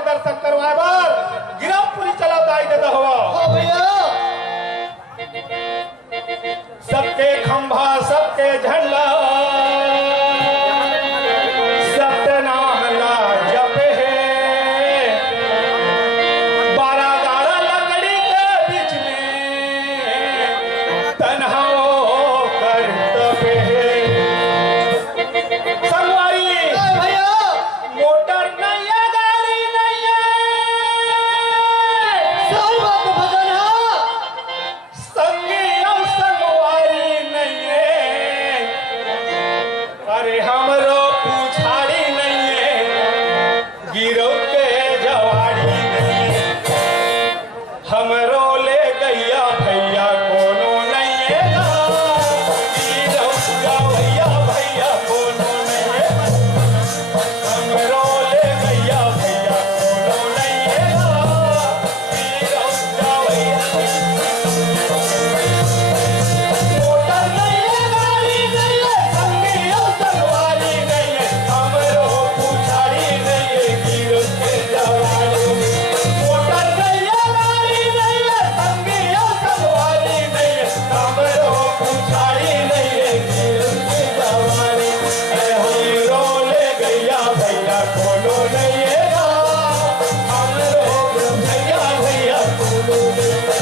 के दर्शन करवाए बार गिरमपुरी चला दाई देता हुआ। हाँ भैया। सबके खंभा सबके झंडा सबके नाम ला जपे है, बारादारा लकड़ी के बीच में तन्हा कर तपे है। संगवारी भैया मोटर नहीं है, गाड़ी नहीं है, सही बात है भजन है। संगी और संगवारी नहीं है, अरे हमरो पूछाड़ी नहीं है, गिरो के जवाड़ी नहीं है, हमरो ले गैया भैया कोनो नहीं है, गिरो गवैया भैया कोनो नहीं है, हमरो ले गैया भैया कोनो नहीं है, गिरो गवैया। मोटर नहीं है, गाड़ी नहीं है, संगी और संगवारी नहीं है, हमरो पूछाड़ी नहीं है, गिरो के जवाड़ी। मोटर नहीं है, गाड़ी नहीं है, संगी और संगवारी नहीं है, हमरो पूछाड़ी नहीं है, गिरो के जवाड़ी। हमरो ले गैया भैया कोनो नहीं है, हमरो भैया भैया कोनो नहीं है।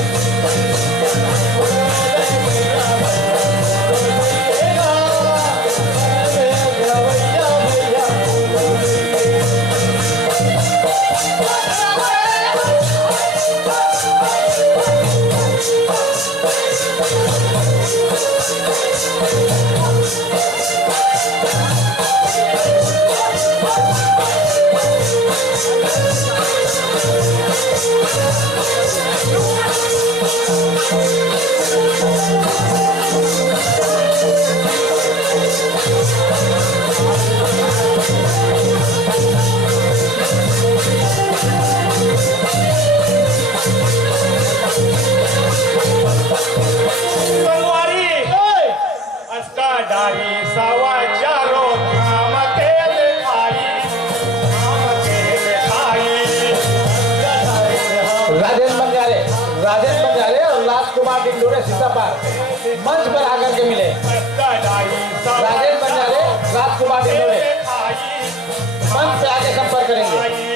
संगवारी अस्का डाही सावा चारो धाम के आई, धाम के आई। राजेश बंजारे और राजकुमार डिंडोरे सीतापार मंच पर आकर के मिले। अस्का डाही सावा राजेश बंजारे, राजकुमार डिंडोरे आई, मंच पे आके संपर्क करेंगे।